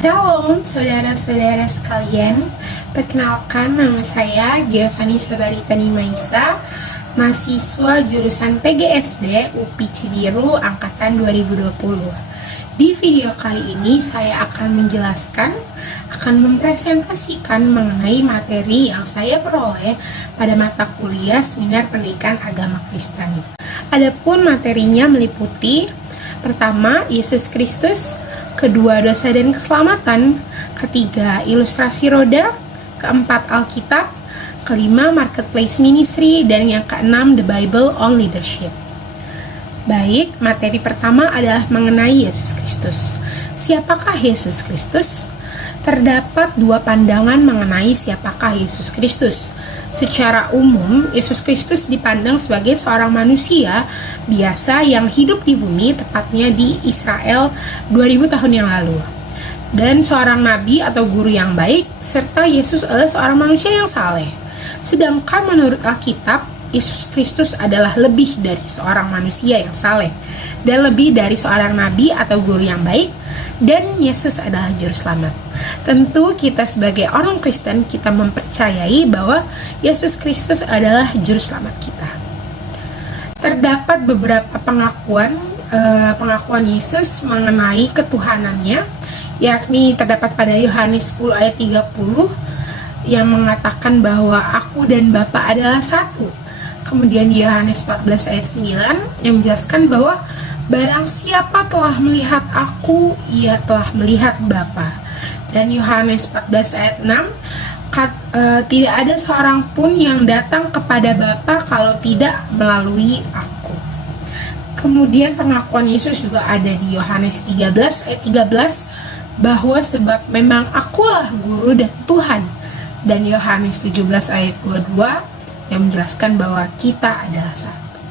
Shalom saudara-saudara sekalian, perkenalkan nama saya Giovanni Sabaritani Maisa, mahasiswa jurusan PGSD UPI Cibiru angkatan 2020. Di video kali ini saya akan mempresentasikan mengenai materi yang saya peroleh pada mata kuliah Seminar Pendidikan Agama Kristen. Adapun materinya meliputi: pertama, Yesus Kristus; kedua, dosa dan keselamatan; ketiga, ilustrasi roda; keempat, Alkitab; kelima, marketplace ministry; dan yang keenam, the Bible on leadership. Baik, materi pertama adalah mengenai Yesus Kristus. Siapakah Yesus Kristus? Terdapat dua pandangan mengenai siapakah Yesus Kristus. Secara umum, Yesus Kristus dipandang sebagai seorang manusia biasa yang hidup di bumi, tepatnya di Israel 2000 tahun yang lalu. Dan seorang nabi atau guru yang baik, serta Yesus adalah seorang manusia yang saleh. Sedangkan menurut Alkitab, Yesus Kristus adalah lebih dari seorang manusia yang saleh dan lebih dari seorang nabi atau guru yang baik, dan Yesus adalah juru selamat. Tentu kita sebagai orang Kristen, kita mempercayai bahwa Yesus Kristus adalah juru selamat kita. Terdapat beberapa pengakuan Yesus mengenai ketuhanannya, yakni terdapat pada Yohanes 10 ayat 30 yang mengatakan bahwa aku dan Bapa adalah satu. Kemudian di Yohanes 14 ayat 9 yang menjelaskan bahwa barang siapa telah melihat aku, ia telah melihat Bapa. Dan Yohanes 14 ayat 6, tidak ada seorang pun yang datang kepada Bapa kalau tidak melalui aku. Kemudian pengakuan Yesus juga ada di Yohanes 13 ayat 13 bahwa sebab memang akulah guru dan Tuhan. Dan Yohanes 17 ayat 22 yang menjelaskan bahwa kita adalah satu.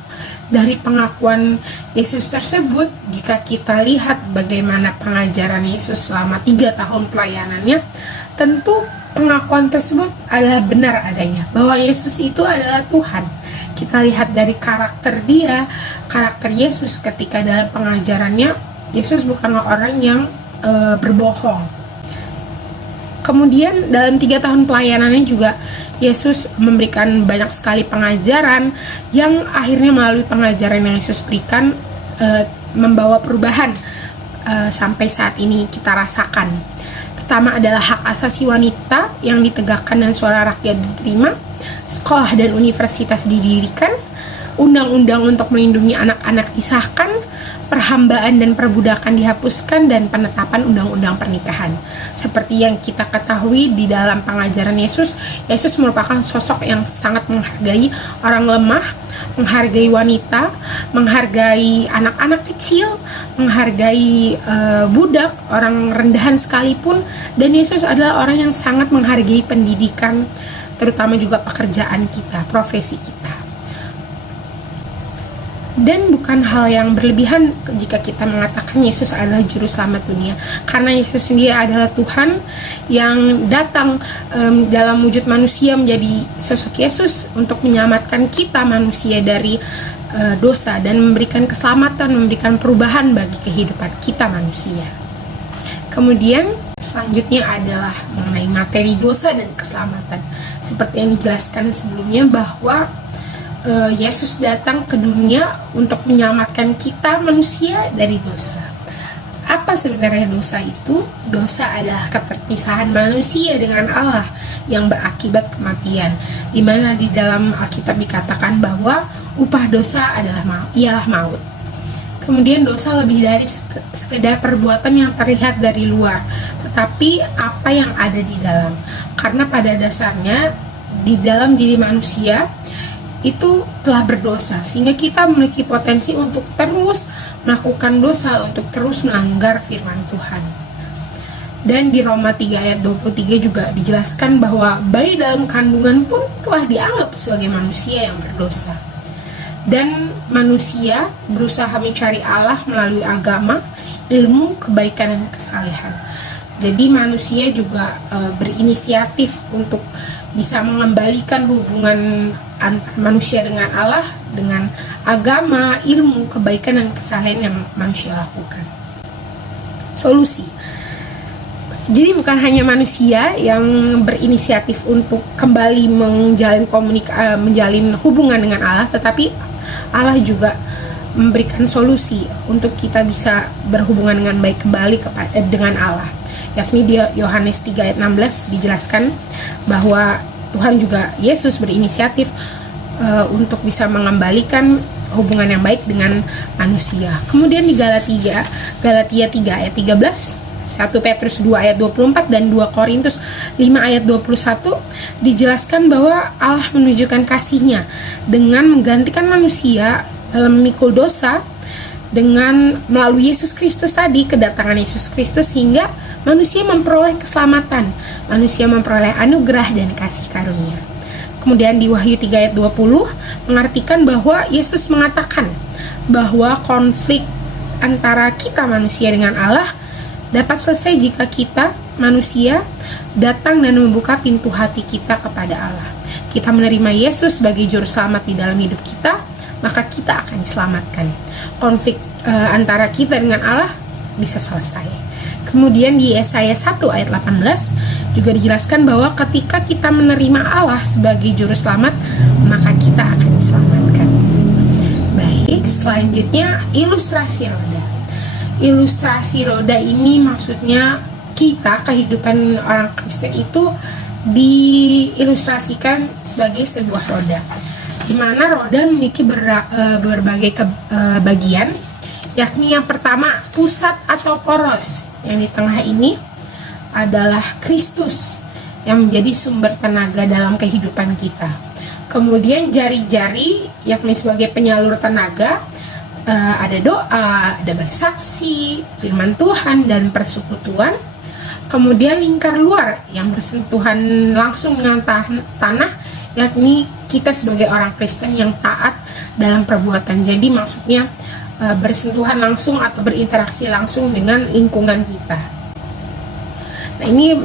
Dari pengakuan Yesus tersebut, jika kita lihat bagaimana pengajaran Yesus selama 3 tahun pelayanannya, tentu pengakuan tersebut adalah benar adanya, bahwa Yesus itu adalah Tuhan. Kita lihat dari karakter Yesus ketika dalam pengajarannya, Yesus bukanlah orang yang berbohong. Kemudian dalam 3 tahun pelayanannya juga Yesus memberikan banyak sekali pengajaran yang akhirnya melalui pengajaran yang Yesus berikan membawa perubahan sampai saat ini kita rasakan. Pertama adalah hak asasi wanita yang ditegakkan dan suara rakyat diterima, sekolah dan universitas didirikan, undang-undang untuk melindungi anak-anak disahkan, perhambaan dan perbudakan dihapuskan, dan penetapan undang-undang pernikahan. Seperti yang kita ketahui di dalam pengajaran Yesus, Yesus merupakan sosok yang sangat menghargai orang lemah, menghargai wanita, menghargai anak-anak kecil, menghargai budak, orang rendahan sekalipun, dan Yesus adalah orang yang sangat menghargai pendidikan, terutama juga pekerjaan kita, profesi kita. Dan bukan hal yang berlebihan jika kita mengatakan Yesus adalah juru selamat dunia, karena Yesus sendiri adalah Tuhan yang datang dalam wujud manusia menjadi sosok Yesus untuk menyelamatkan kita manusia dari dosa dan memberikan keselamatan, memberikan perubahan bagi kehidupan kita manusia. Kemudian selanjutnya adalah mengenai materi dosa dan keselamatan. Seperti yang dijelaskan sebelumnya bahwa Yesus datang ke dunia untuk menyelamatkan kita manusia dari dosa. Apa sebenarnya dosa itu? Dosa adalah keterpisahan manusia dengan Allah yang berakibat kematian, di mana di dalam Alkitab dikatakan bahwa upah dosa ialah maut. Kemudian dosa lebih dari sekedar perbuatan yang terlihat dari luar, tetapi apa yang ada di dalam. Karena pada dasarnya di dalam diri manusia itu telah berdosa, sehingga kita memiliki potensi untuk terus melakukan dosa, untuk terus melanggar firman Tuhan. Dan di Roma 3 ayat 23 juga dijelaskan bahwa bayi dalam kandungan pun telah dianggap sebagai manusia yang berdosa. Dan manusia berusaha mencari Allah melalui agama, ilmu, kebaikan, dan kesalehan. Jadi manusia juga berinisiatif untuk bisa mengembalikan hubungan manusia dengan Allah, dengan agama, ilmu, kebaikan, dan kesalehan yang manusia lakukan. Solusi: Jadi bukan hanya manusia yang berinisiatif untuk kembali menjalin hubungan dengan Allah, tetapi Allah juga memberikan solusi untuk kita bisa berhubungan dengan baik kembali dengan Allah. Yakni di Yohanes 3 ayat 16 dijelaskan bahwa Tuhan juga, Yesus berinisiatif untuk bisa mengembalikan hubungan yang baik dengan manusia. Kemudian di Galatia 3 ayat 13, 1 Petrus 2 ayat 24 dan 2 Korintus 5 ayat 21 dijelaskan bahwa Allah menunjukkan kasih-Nya dengan menggantikan manusia dalam memikul dosa dengan melalui Yesus Kristus tadi, kedatangan Yesus Kristus, sehingga manusia memperoleh keselamatan, manusia memperoleh anugerah dan kasih karunia. Kemudian di Wahyu 3 ayat 20 mengartikan bahwa Yesus mengatakan bahwa konflik antara kita manusia dengan Allah dapat selesai jika kita manusia datang dan membuka pintu hati kita kepada Allah. Kita menerima Yesus sebagai juru selamat di dalam hidup kita, maka kita akan diselamatkan. Konflik antara kita dengan Allah bisa selesai. Kemudian di Yesaya 1 ayat 18 juga dijelaskan bahwa ketika kita menerima Allah sebagai juru selamat, maka kita akan diselamatkan. Baik, selanjutnya ilustrasi roda. Ilustrasi roda ini maksudnya kita, kehidupan orang Kristen itu diilustrasikan sebagai sebuah roda, di mana roda memiliki berbagai bagian, yakni yang pertama pusat atau poros. Yang di tengah ini adalah Kristus yang menjadi sumber tenaga dalam kehidupan kita. Kemudian jari-jari yakni sebagai penyalur tenaga, ada doa, ada bersaksi, firman Tuhan, dan persekutuan. Kemudian lingkar luar yang bersentuhan langsung dengan tanah, yakni kita sebagai orang Kristen yang taat dalam perbuatan. Jadi maksudnya bersentuhan langsung atau berinteraksi langsung dengan lingkungan kita. Nah, ini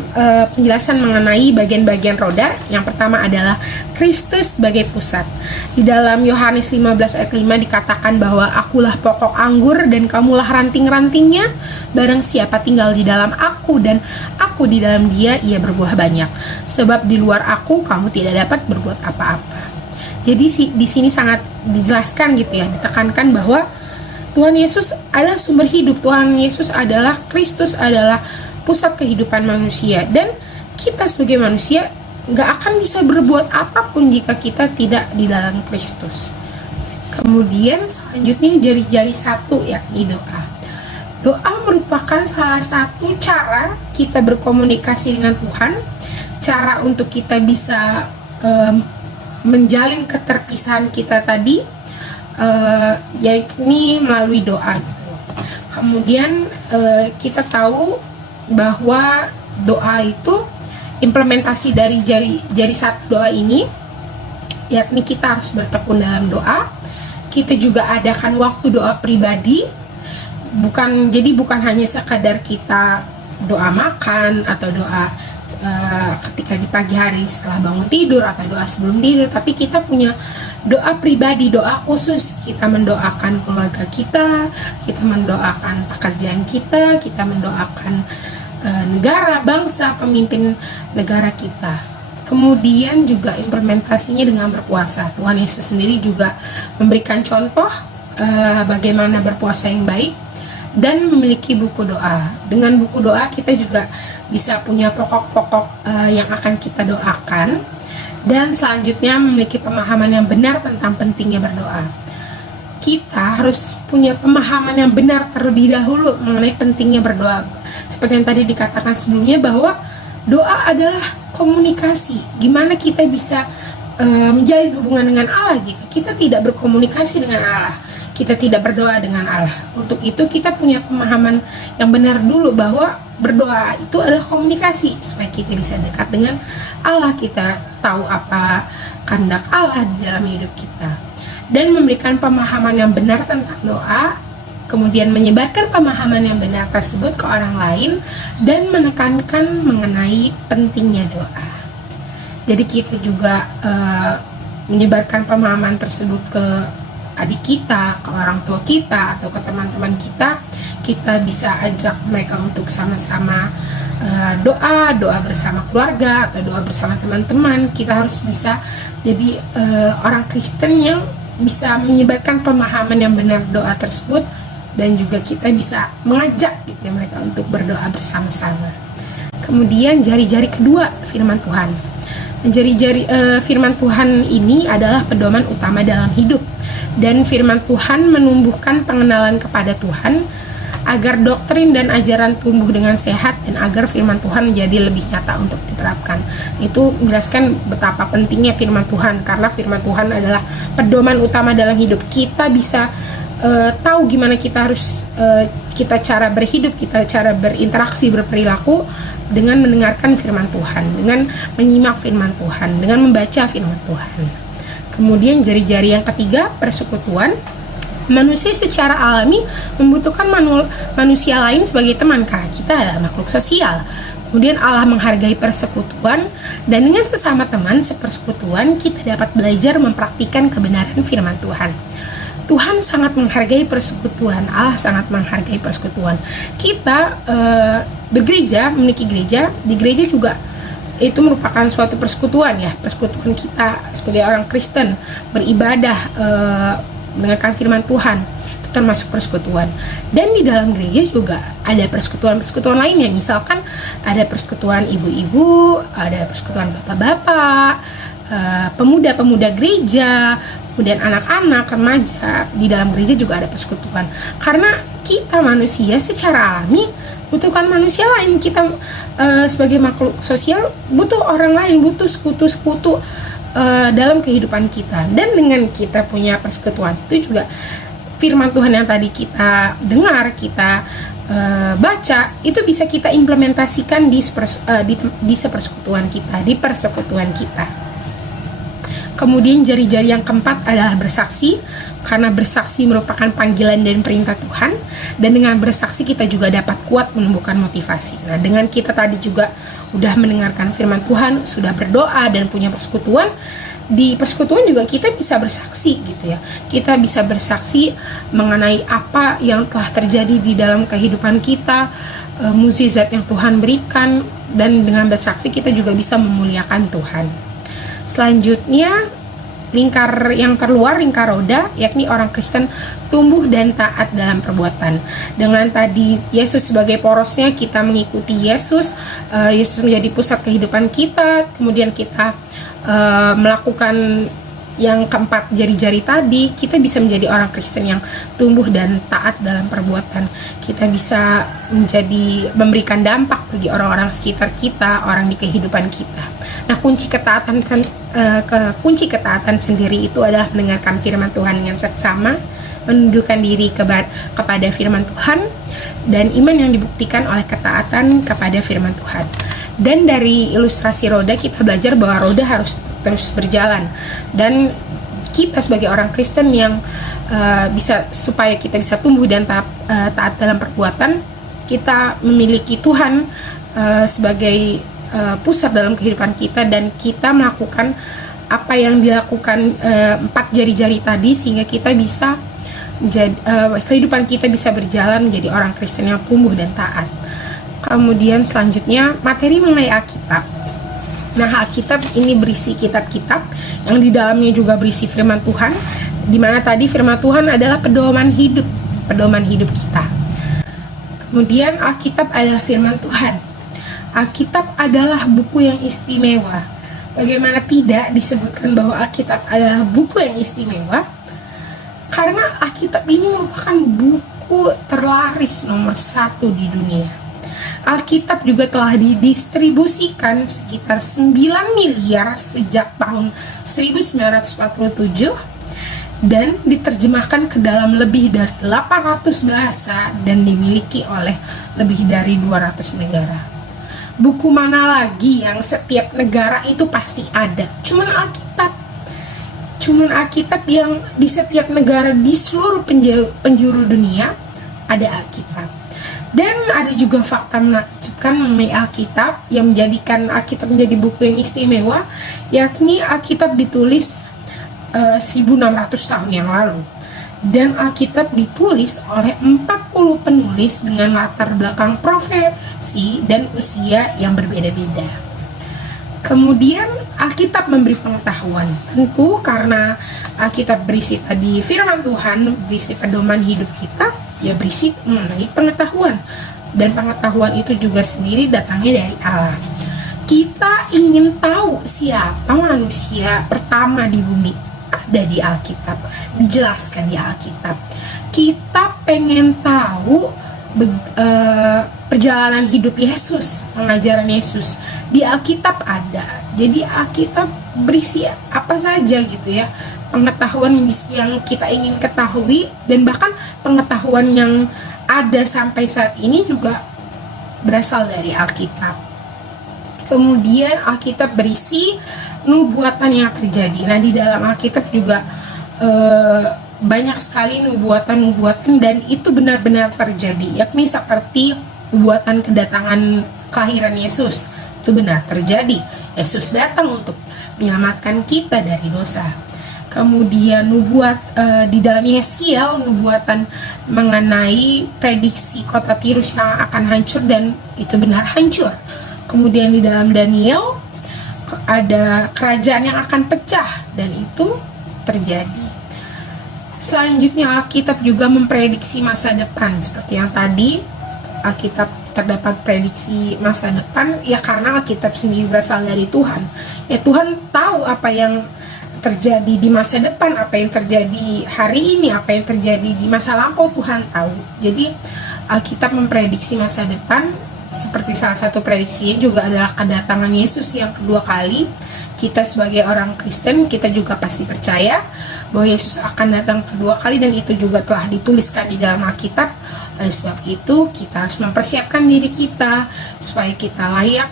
penjelasan mengenai bagian-bagian roda. Yang pertama adalah Kristus sebagai pusat. Di dalam Yohanes 15 ayat 5 dikatakan bahwa akulah pokok anggur dan kamulah ranting-rantingnya. Barang siapa tinggal di dalam aku dan aku di dalam dia, ia berbuah banyak. Sebab di luar aku kamu tidak dapat berbuat apa-apa. Jadi di sini sangat dijelaskan gitu ya, ditekankan bahwa Tuhan Yesus adalah sumber hidup. Tuhan Yesus adalah, Kristus adalah pusat kehidupan manusia, dan kita sebagai manusia gak akan bisa berbuat apapun jika kita tidak di dalam Kristus. Kemudian selanjutnya jari-jari satu, yakni doa. Doa merupakan salah satu cara kita berkomunikasi dengan Tuhan, cara untuk kita bisa menjalin keterpisahan kita tadi, yakni melalui doa gitu. Kemudian kita tahu bahwa doa itu implementasi dari jari satu doa ini, yakni kita harus bertekun dalam doa. Kita juga adakan waktu doa pribadi, bukan hanya sekadar kita doa makan atau doa ketika di pagi hari setelah bangun tidur atau doa sebelum tidur, tapi kita punya doa pribadi, doa khusus. Kita mendoakan keluarga kita mendoakan pekerjaan kita mendoakan negara, bangsa, pemimpin negara kita. Kemudian juga implementasinya dengan berpuasa. Tuhan Yesus sendiri juga memberikan contoh bagaimana berpuasa yang baik dan memiliki buku doa. Dengan buku doa kita juga bisa punya pokok-pokok yang akan kita doakan, dan selanjutnya memiliki pemahaman yang benar tentang pentingnya berdoa. Kita harus punya pemahaman yang benar terlebih dahulu mengenai pentingnya berdoa. Seperti yang tadi dikatakan sebelumnya, bahwa doa adalah komunikasi. Gimana kita bisa menjalin hubungan dengan Allah jika kita tidak berkomunikasi dengan Allah, kita tidak berdoa dengan Allah. Untuk itu kita punya pemahaman yang benar dulu bahwa berdoa itu adalah komunikasi, supaya kita bisa dekat dengan Allah, kita tahu apa kehendak Allah di dalam hidup kita, dan memberikan pemahaman yang benar tentang doa, kemudian menyebarkan pemahaman yang benar tersebut ke orang lain, dan menekankan mengenai pentingnya doa. Jadi kita juga menyebarkan pemahaman tersebut ke adik kita, ke orang tua kita, atau ke teman-teman kita. Kita bisa ajak mereka untuk sama-sama doa bersama keluarga atau doa bersama teman-teman. Kita harus bisa jadi orang Kristen yang bisa menyebarkan pemahaman yang benar doa tersebut, dan juga kita bisa mengajak gitu mereka untuk berdoa bersama-sama. Kemudian jari-jari kedua firman Tuhan. Jari-jari firman Tuhan ini adalah pedoman utama dalam hidup, dan firman Tuhan menumbuhkan pengenalan kepada Tuhan agar doktrin dan ajaran tumbuh dengan sehat, dan agar firman Tuhan menjadi lebih nyata untuk diterapkan. Itu menjelaskan betapa pentingnya firman Tuhan, karena firman Tuhan adalah pedoman utama dalam hidup. Kita bisa tahu gimana kita harus kita cara berhidup, kita cara berinteraksi, berperilaku dengan mendengarkan firman Tuhan, dengan menyimak firman Tuhan, dengan membaca firman Tuhan. Kemudian jari-jari yang ketiga, persekutuan. Manusia secara alami membutuhkan manusia lain sebagai teman, karena kita adalah makhluk sosial. Kemudian Allah menghargai persekutuan, dan dengan sesama teman sepersekutuan kita dapat belajar mempraktikkan kebenaran firman Tuhan. Tuhan sangat menghargai persekutuan, Allah sangat menghargai persekutuan. Kita bergereja, memiliki gereja, di gereja juga itu merupakan suatu persekutuan ya, persekutuan kita sebagai orang Kristen beribadah, mendengarkan firman Tuhan, itu termasuk persekutuan. Dan di dalam gereja juga ada persekutuan-persekutuan lainnya, misalkan ada persekutuan ibu-ibu, ada persekutuan bapak-bapak, pemuda-pemuda gereja, kemudian anak-anak, remaja. Di dalam gereja juga ada persekutuan, karena kita manusia secara alami butuhkan manusia lain. Kita sebagai makhluk sosial butuh orang lain, butuh sekutu-sekutu dalam kehidupan kita. Dan dengan kita punya persekutuan itu juga firman Tuhan yang tadi kita dengar, kita baca, itu bisa kita implementasikan di sepersekutuan kita, di persekutuan kita. Kemudian jari-jari yang keempat adalah bersaksi, karena bersaksi merupakan panggilan dan perintah Tuhan, dan dengan bersaksi kita juga dapat kuat menumbuhkan motivasi. Nah, dengan kita tadi juga udah mendengarkan firman Tuhan, sudah berdoa dan punya persekutuan, di persekutuan juga kita bisa bersaksi gitu ya. Kita bisa bersaksi mengenai apa yang telah terjadi di dalam kehidupan kita, mukjizat yang Tuhan berikan, dan dengan bersaksi kita juga bisa memuliakan Tuhan. Selanjutnya, lingkar yang terluar, lingkar roda, yakni orang Kristen tumbuh dan taat dalam perbuatan. Dengan tadi Yesus sebagai porosnya, kita mengikuti Yesus, Yesus menjadi pusat kehidupan kita, kemudian kita melakukan yang keempat, jari-jari tadi, kita bisa menjadi orang Kristen yang tumbuh dan taat dalam perbuatan. Kita bisa memberikan dampak bagi orang-orang sekitar kita, orang di kehidupan kita. Nah, kunci ketaatan sendiri itu adalah mendengarkan firman Tuhan dengan seksama, menundukkan diri kepada firman Tuhan, dan iman yang dibuktikan oleh ketaatan kepada firman Tuhan. Dan dari ilustrasi roda kita belajar bahwa roda harus terus berjalan, dan kita sebagai orang Kristen yang supaya kita bisa tumbuh dan taat dalam perbuatan, kita memiliki Tuhan sebagai pusat dalam kehidupan kita, dan kita melakukan apa yang dilakukan 4 jari-jari tadi, sehingga kita bisa kehidupan kita bisa berjalan menjadi orang Kristen yang tumbuh dan taat. Kemudian selanjutnya, materi mengenai Alkitab. Nah, Alkitab ini berisi kitab-kitab yang di dalamnya juga berisi firman Tuhan, di mana tadi firman Tuhan adalah pedoman hidup kita. Kemudian Alkitab adalah firman Tuhan. Alkitab adalah buku yang istimewa. Bagaimana tidak disebutkan bahwa Alkitab adalah buku yang istimewa? Karena Alkitab ini merupakan buku terlaris nomor 1 di dunia. Alkitab juga telah didistribusikan sekitar 9 miliar sejak tahun 1947 dan diterjemahkan ke dalam lebih dari 800 bahasa dan dimiliki oleh lebih dari 200 negara. Buku mana lagi yang setiap negara itu pasti ada? Cuman Alkitab yang di setiap negara di seluruh penjuru dunia ada Alkitab. Dan ada juga fakta menakjubkan mengenai Alkitab yang menjadikan Alkitab menjadi buku yang istimewa, yakni Alkitab ditulis 1600 tahun yang lalu. dan Alkitab ditulis oleh 40 penulis dengan latar belakang profesi dan usia yang berbeda-beda. Kemudian Alkitab memberi pengetahuan, tentu karena Alkitab berisi tadi firman Tuhan, berisi pedoman hidup kita, ya berisi mengenai pengetahuan. Dan pengetahuan itu juga sendiri datangnya dari Allah. Kita ingin tahu siapa manusia pertama di bumi, ada di Alkitab, dijelaskan di Alkitab. Kita pengen tahu perjalanan hidup Yesus, pengajaran Yesus di Alkitab ada. Jadi Alkitab berisi apa saja gitu ya, pengetahuan yang kita ingin ketahui, dan bahkan pengetahuan yang ada sampai saat ini juga berasal dari Alkitab. Kemudian Alkitab berisi nubuatan yang terjadi. Nah, di dalam Alkitab juga banyak sekali nubuatan-nubuatan, dan itu benar-benar terjadi, yakni seperti nubuatan kedatangan kelahiran Yesus. Itu benar terjadi. Yesus datang untuk menyelamatkan kita dari dosa. Kemudian di dalam Yeskiel, nubuatan mengenai prediksi kota Tirus yang akan hancur, dan itu benar hancur. Kemudian di dalam Daniel ada kerajaan yang akan pecah, dan itu terjadi. Selanjutnya Alkitab juga memprediksi masa depan. Seperti yang tadi, Alkitab terdapat prediksi masa depan, ya karena Alkitab sendiri berasal dari Tuhan. Ya Tuhan tahu apa yang terjadi di masa depan, apa yang terjadi hari ini, apa yang terjadi di masa lampau, Tuhan tahu. Jadi Alkitab memprediksi masa depan. Seperti salah satu prediksinya juga adalah kedatangan Yesus yang kedua kali. Kita sebagai orang Kristen, kita juga pasti percaya bahwa Yesus akan datang kedua kali, dan itu juga telah dituliskan di dalam Alkitab. Oleh sebab itu, kita harus mempersiapkan diri kita supaya kita layak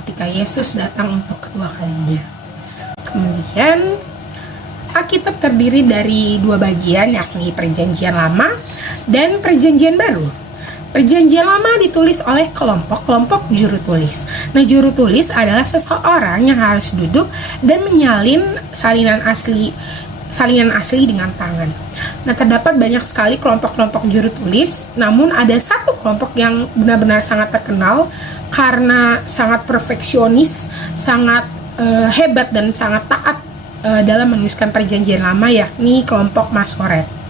ketika Yesus datang untuk kedua kalinya. Kemudian Alkitab terdiri dari dua bagian, yakni Perjanjian Lama dan Perjanjian Baru. Perjanjian Lama ditulis oleh kelompok-kelompok juru tulis. Nah, juru tulis adalah seseorang yang harus duduk dan menyalin salinan asli dengan tangan. Nah, terdapat banyak sekali kelompok-kelompok juru tulis, namun ada satu kelompok yang benar-benar sangat terkenal karena sangat perfeksionis, sangat hebat dan sangat taat dalam menuliskan Perjanjian Lama, yakni kelompok Masoret.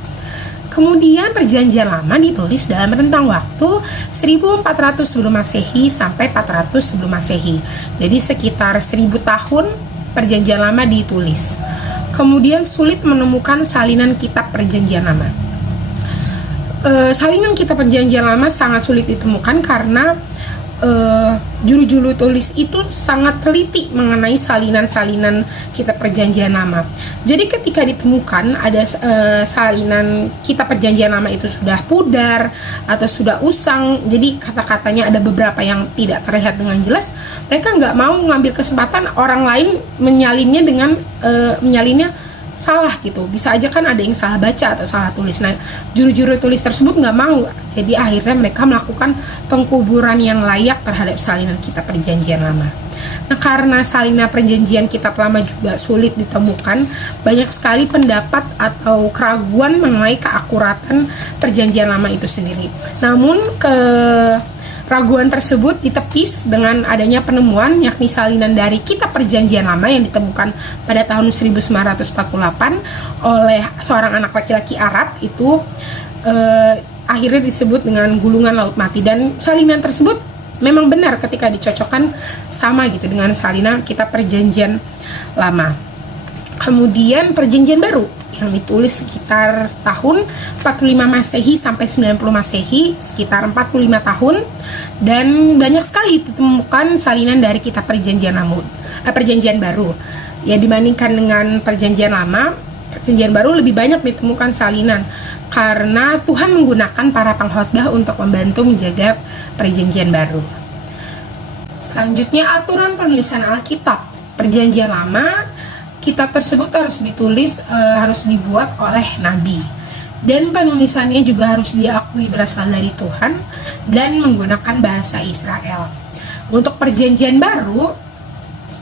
Kemudian Perjanjian Lama ditulis dalam rentang waktu 1400 sebelum Masehi sampai 400 sebelum Masehi. Jadi sekitar 1000 tahun Perjanjian Lama ditulis. Kemudian sulit menemukan salinan kitab Perjanjian Lama. Salinan kitab Perjanjian Lama sangat sulit ditemukan karena juru-juru tulis itu sangat teliti mengenai salinan-salinan kitab Perjanjian Lama. Jadi ketika ditemukan ada salinan kitab Perjanjian Lama itu sudah pudar atau sudah usang, jadi kata-katanya ada beberapa yang tidak terlihat dengan jelas, mereka nggak mau mengambil kesempatan orang lain menyalinnya dengan menyalinnya salah gitu. Bisa aja kan ada yang salah baca atau salah tulis. Nah, juru-juru tulis tersebut nggak mau. Jadi akhirnya mereka melakukan pengkuburan yang layak terhadap salinan kitab Perjanjian Lama. Nah, karena salinan Perjanjian kitab Lama juga sulit ditemukan, banyak sekali pendapat atau keraguan mengenai keakuratan Perjanjian Lama itu sendiri. Namun raguan tersebut ditepis dengan adanya penemuan, yakni salinan dari kitab Perjanjian Lama yang ditemukan pada tahun 1948 oleh seorang anak laki-laki Arab. Itu akhirnya disebut dengan gulungan Laut Mati, dan salinan tersebut memang benar ketika dicocokkan sama gitu dengan salinan kitab Perjanjian Lama. Kemudian Perjanjian Baru yang ditulis sekitar tahun 45 Masehi sampai 90 Masehi, sekitar 45 tahun, dan banyak sekali ditemukan salinan dari kitab Perjanjian Baru. Ya, dibandingkan dengan Perjanjian Lama, Perjanjian Baru lebih banyak ditemukan salinan karena Tuhan menggunakan para pengkhotbah untuk membantu menjaga Perjanjian Baru. Selanjutnya aturan penulisan Alkitab. Perjanjian Lama, kitab tersebut harus ditulis, harus dibuat oleh nabi, dan penulisannya juga harus diakui berasal dari Tuhan dan menggunakan bahasa Israel. Untuk Perjanjian Baru,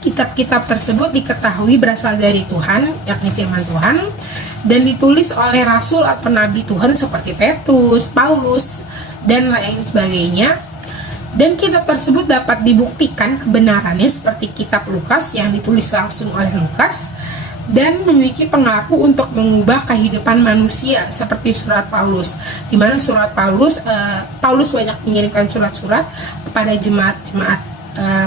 kitab-kitab tersebut diketahui berasal dari Tuhan, yakni firman Tuhan, dan ditulis oleh rasul atau nabi Tuhan seperti Petrus, Paulus, dan lain sebagainya. Dan kitab tersebut dapat dibuktikan kebenarannya seperti kitab Lukas yang ditulis langsung oleh Lukas dan memiliki pengaruh untuk mengubah kehidupan manusia seperti surat Paulus, di mana surat Paulus banyak mengirimkan surat-surat kepada jemaat-jemaat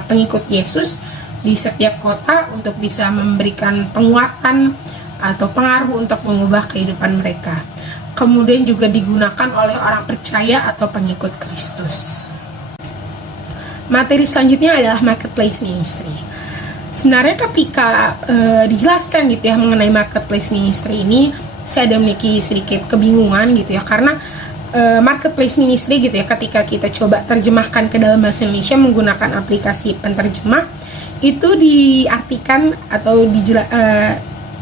pengikut Yesus di setiap kota untuk bisa memberikan penguatan atau pengaruh untuk mengubah kehidupan mereka. Kemudian juga digunakan oleh orang percaya atau pengikut Kristus. Materi selanjutnya adalah marketplace ministry. Sebenarnya ketika dijelaskan gitu ya mengenai marketplace ministry ini, saya ada memiliki sedikit kebingungan gitu ya, karena marketplace ministry gitu ya, ketika kita coba terjemahkan ke dalam bahasa Indonesia menggunakan aplikasi penterjemah, itu diartikan atau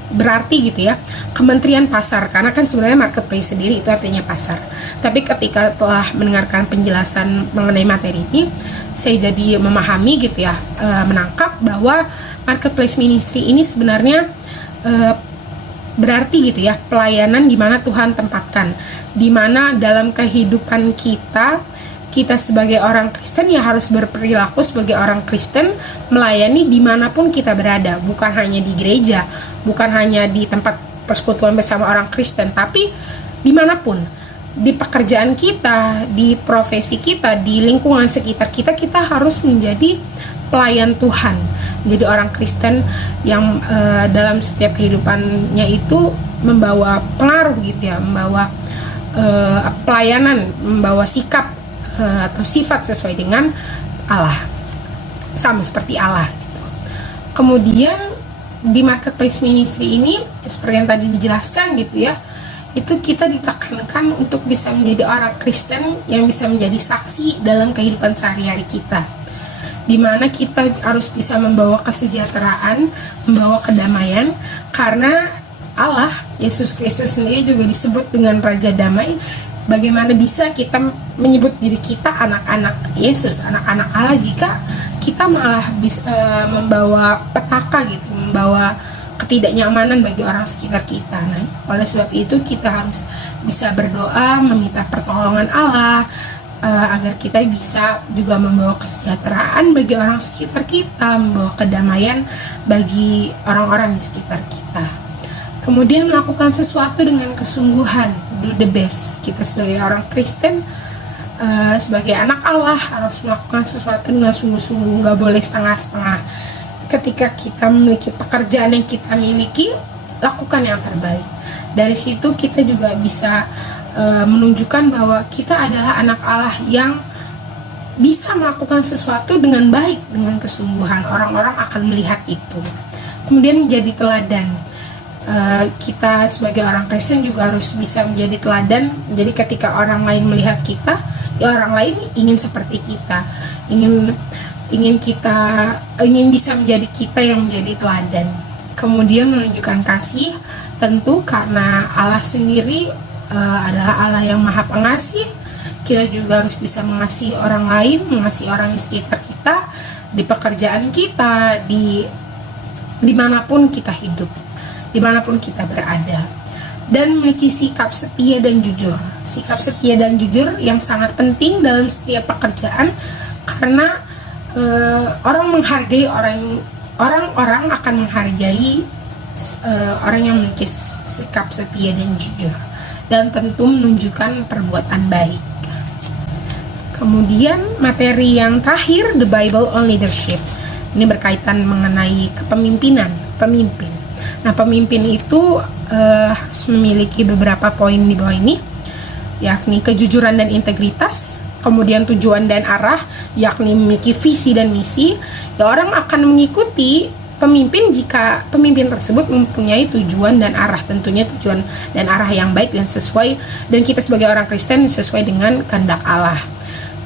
berarti gitu ya kementerian pasar, karena kan sebenarnya marketplace sendiri itu artinya pasar. Tapi ketika telah mendengarkan penjelasan mengenai materi ini, saya jadi memahami gitu ya, menangkap bahwa marketplace ministry ini sebenarnya berarti gitu ya pelayanan di mana Tuhan tempatkan, di mana dalam kehidupan kita sebagai orang Kristen ya harus berperilaku sebagai orang Kristen, melayani dimanapun kita berada, bukan hanya di gereja, bukan hanya di tempat persekutuan bersama orang Kristen, tapi dimanapun, di pekerjaan kita, di profesi kita, di lingkungan sekitar kita, kita harus menjadi pelayan Tuhan, menjadi orang Kristen yang dalam setiap kehidupannya itu membawa pengaruh gitu ya, membawa pelayanan, membawa sikap atau sifat sesuai dengan Allah, sama seperti Allah gitu. Kemudian di marketplace ministry ini seperti yang tadi dijelaskan gitu ya, itu kita ditekankan untuk bisa menjadi orang Kristen yang bisa menjadi saksi dalam kehidupan sehari-hari kita, dimana kita harus bisa membawa kesejahteraan, membawa kedamaian, karena Allah, Yesus Kristus sendiri juga disebut dengan Raja Damai. Bagaimana bisa kita menyebut diri kita anak-anak Yesus, anak-anak Allah, jika kita malah bisa membawa petaka gitu, membawa ketidaknyamanan bagi orang sekitar kita. Nah, oleh sebab itu kita harus bisa berdoa, meminta pertolongan Allah, agar kita bisa juga membawa kesejahteraan bagi orang sekitar kita, membawa kedamaian bagi orang-orang di sekitar kita. Kemudian melakukan sesuatu dengan kesungguhan, do the best. Kita sebagai orang Kristen, sebagai anak Allah harus melakukan sesuatu dengan sungguh-sungguh, nggak boleh setengah-setengah. Ketika kita memiliki pekerjaan yang kita miliki, lakukan yang terbaik. Dari situ kita juga bisa menunjukkan bahwa kita adalah anak Allah yang bisa melakukan sesuatu dengan baik, dengan kesungguhan. Orang-orang akan melihat itu. Kemudian menjadi teladan. Kita sebagai orang Kristen juga harus bisa menjadi teladan. Jadi ketika orang lain melihat kita, ya orang lain ingin seperti kita, ingin bisa menjadi kita yang menjadi teladan. Kemudian menunjukkan kasih, tentu karena Allah sendiri adalah Allah yang Maha Pengasih. Kita juga harus bisa mengasihi orang lain, mengasihi orang di sekitar kita, di pekerjaan kita, dimanapun kita hidup, dimanapun kita berada. Dan memiliki sikap setia dan jujur. Sikap setia dan jujur yang sangat penting dalam setiap pekerjaan, karena orang menghargai orang akan menghargai orang yang memiliki sikap setia dan jujur, dan tentu menunjukkan perbuatan baik. Kemudian materi yang terakhir, the Bible on leadership. Ini berkaitan mengenai kepemimpinan, pemimpin. Nah, pemimpin itu harus memiliki beberapa poin di bawah ini, yakni kejujuran dan integritas, kemudian tujuan dan arah, yakni memiliki visi dan misi. Ya, orang akan mengikuti pemimpin jika pemimpin tersebut mempunyai tujuan dan arah, tentunya tujuan dan arah yang baik dan sesuai, dan kita sebagai orang Kristen sesuai dengan kehendak Allah.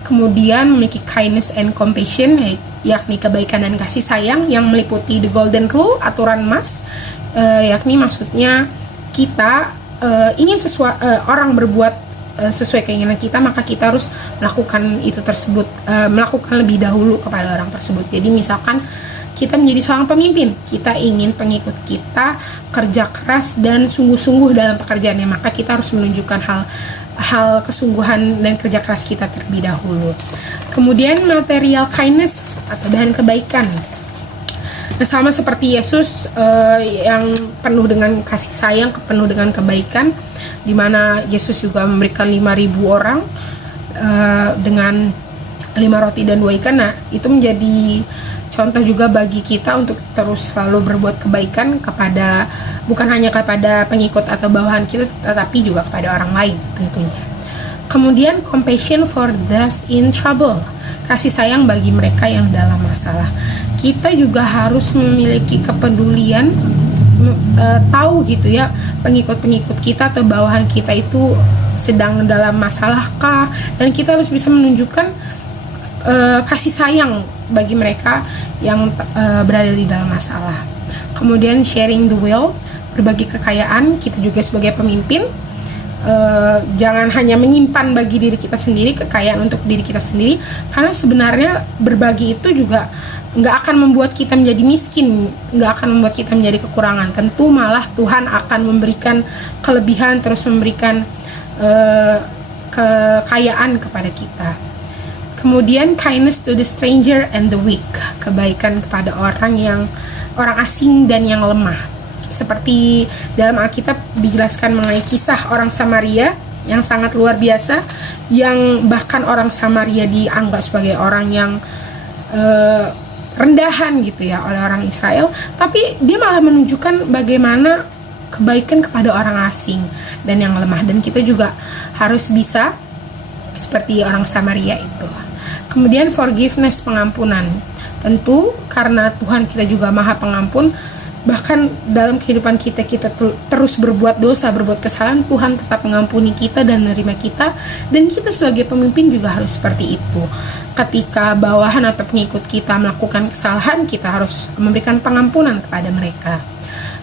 Kemudian memiliki kindness and compassion, yakni kebaikan dan kasih sayang yang meliputi the golden rule, aturan emas, yakni maksudnya kita ingin orang berbuat sesuai keinginan kita, maka kita harus melakukan itu tersebut, melakukan lebih dahulu kepada orang tersebut. Jadi misalkan kita menjadi seorang pemimpin, kita ingin pengikut kita kerja keras dan sungguh-sungguh dalam pekerjaannya, maka kita harus menunjukkan hal kesungguhan dan kerja keras kita terlebih dahulu. Kemudian material kindness atau bahan kebaikan. Nah, sama seperti Yesus yang penuh dengan kasih sayang, penuh dengan kebaikan, di mana Yesus juga memberikan 5.000 orang dengan 5 roti dan 2 ikan. Nah, itu menjadi contoh juga bagi kita untuk terus selalu berbuat kebaikan kepada, bukan hanya kepada pengikut atau bawahan kita, tetapi juga kepada orang lain tentunya. Kemudian compassion for those in trouble, kasih sayang bagi mereka yang dalam masalah. Kita juga harus memiliki kepedulian, tahu gitu ya, pengikut-pengikut kita atau bawahan kita itu sedang dalam masalahkah, dan kita harus bisa menunjukkan kasih sayang bagi mereka yang berada di dalam masalah. Kemudian sharing the wealth, berbagi kekayaan. Kita juga sebagai pemimpin jangan hanya menyimpan bagi diri kita sendiri, kekayaan untuk diri kita sendiri, karena sebenarnya berbagi itu juga nggak akan membuat kita menjadi miskin, nggak akan membuat kita menjadi kekurangan. Tentu malah Tuhan akan memberikan kelebihan, terus memberikan kekayaan kepada kita. Kemudian kindness to the stranger and the weak, kebaikan kepada orang asing dan yang lemah. Seperti dalam Alkitab dijelaskan mengenai kisah orang Samaria yang sangat luar biasa, yang bahkan orang Samaria dianggap sebagai orang yang rendahan gitu ya oleh orang Israel, tapi dia malah menunjukkan bagaimana kebaikan kepada orang asing dan yang lemah. Dan kita juga harus bisa seperti orang Samaria itu. Kemudian forgiveness, pengampunan. Tentu karena Tuhan kita juga Maha Pengampun, bahkan dalam kehidupan kita terus berbuat dosa, berbuat kesalahan, Tuhan tetap mengampuni kita dan menerima kita. Dan kita sebagai pemimpin juga harus seperti itu. Ketika bawahan atau pengikut kita melakukan kesalahan, kita harus memberikan pengampunan kepada mereka.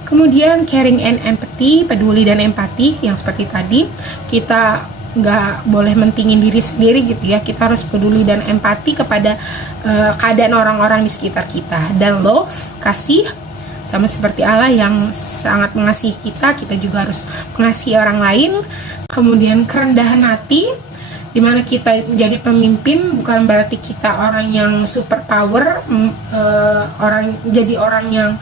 Kemudian caring and empathy, peduli dan empati, yang seperti tadi, kita nggak boleh mentingin diri sendiri gitu ya. Kita harus peduli dan empati kepada keadaan orang-orang di sekitar kita. Dan love, kasih, sama seperti Allah yang sangat mengasihi kita, kita juga harus mengasihi orang lain. Kemudian kerendahan hati, dimana kita menjadi pemimpin bukan berarti kita orang yang super power, orang yang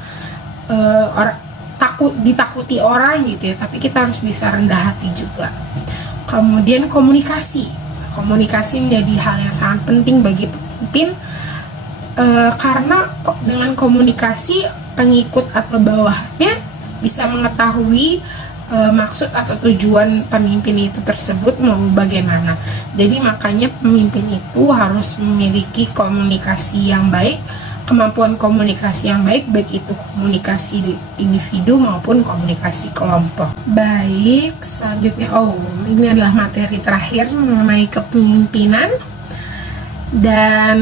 ditakuti orang gitu ya, tapi kita harus bisa rendah hati juga. Kemudian komunikasi menjadi hal yang sangat penting bagi pemimpin, karena dengan komunikasi pengikut atau bawahannya bisa mengetahui maksud atau tujuan pemimpin itu tersebut mau bagaimana. Jadi makanya pemimpin itu harus memiliki komunikasi yang baik, kemampuan komunikasi yang baik, baik itu komunikasi di individu maupun komunikasi kelompok. Baik, selanjutnya ini adalah materi terakhir mengenai kepemimpinan, dan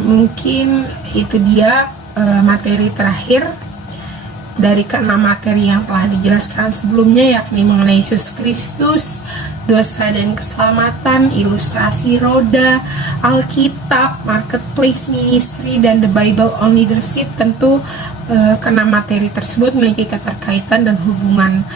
mungkin itu dia materi terakhir dari ke-6 materi yang telah dijelaskan sebelumnya, yakni mengenai Yesus Kristus, dosa dan keselamatan, ilustrasi roda, Alkitab, marketplace ministry, dan the Bible on leadership. Tentu ke-6 materi tersebut memiliki keterkaitan dan hubungan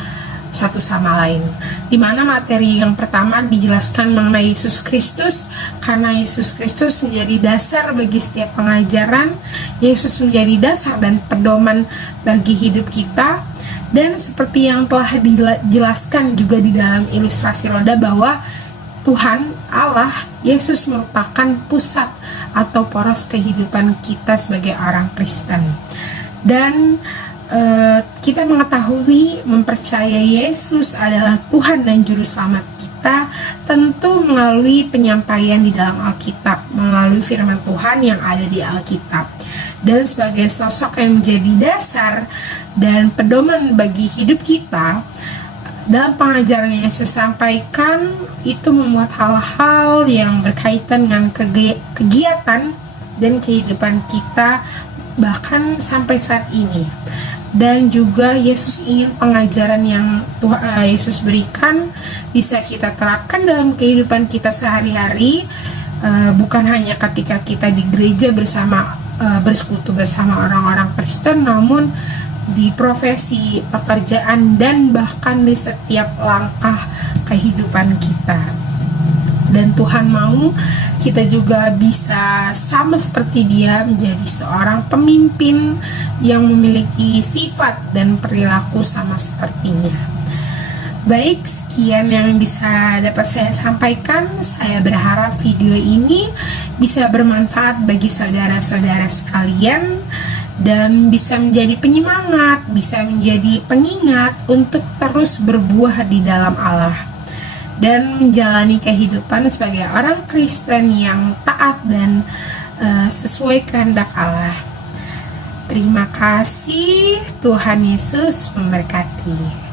satu sama lain. Di mana materi yang pertama dijelaskan mengenai Yesus Kristus, karena Yesus Kristus menjadi dasar bagi setiap pengajaran, Yesus menjadi dasar dan pedoman bagi hidup kita. Dan seperti yang telah dijelaskan juga di dalam ilustrasi roda, bahwa Tuhan Allah Yesus merupakan pusat atau poros kehidupan kita sebagai orang Kristen. Dan kita mengetahui, mempercayai Yesus adalah Tuhan dan Juru Selamat kita, tentu melalui penyampaian di dalam Alkitab, melalui firman Tuhan yang ada di Alkitab. Dan sebagai sosok yang menjadi dasar dan pedoman bagi hidup kita, dalam pengajaran yang Yesus sampaikan itu membuat hal-hal yang berkaitan dengan kegiatan dan kehidupan kita bahkan sampai saat ini. Dan juga Yesus ingin pengajaran yang Yesus berikan bisa kita terapkan dalam kehidupan kita sehari-hari, bukan hanya ketika kita di gereja bersama bersekutu bersama orang-orang Kristen, namun di profesi, pekerjaan, dan bahkan di setiap langkah kehidupan kita. Dan Tuhan mau kita juga bisa sama seperti Dia menjadi seorang pemimpin yang memiliki sifat dan perilaku sama sepertinya. Baik, sekian yang bisa dapat saya sampaikan. Saya berharap video ini bisa bermanfaat bagi saudara-saudara sekalian dan bisa menjadi penyemangat, bisa menjadi pengingat untuk terus berbuah di dalam Allah dan menjalani kehidupan sebagai orang Kristen yang taat dan sesuai kehendak Allah. Terima kasih, Tuhan Yesus memberkati.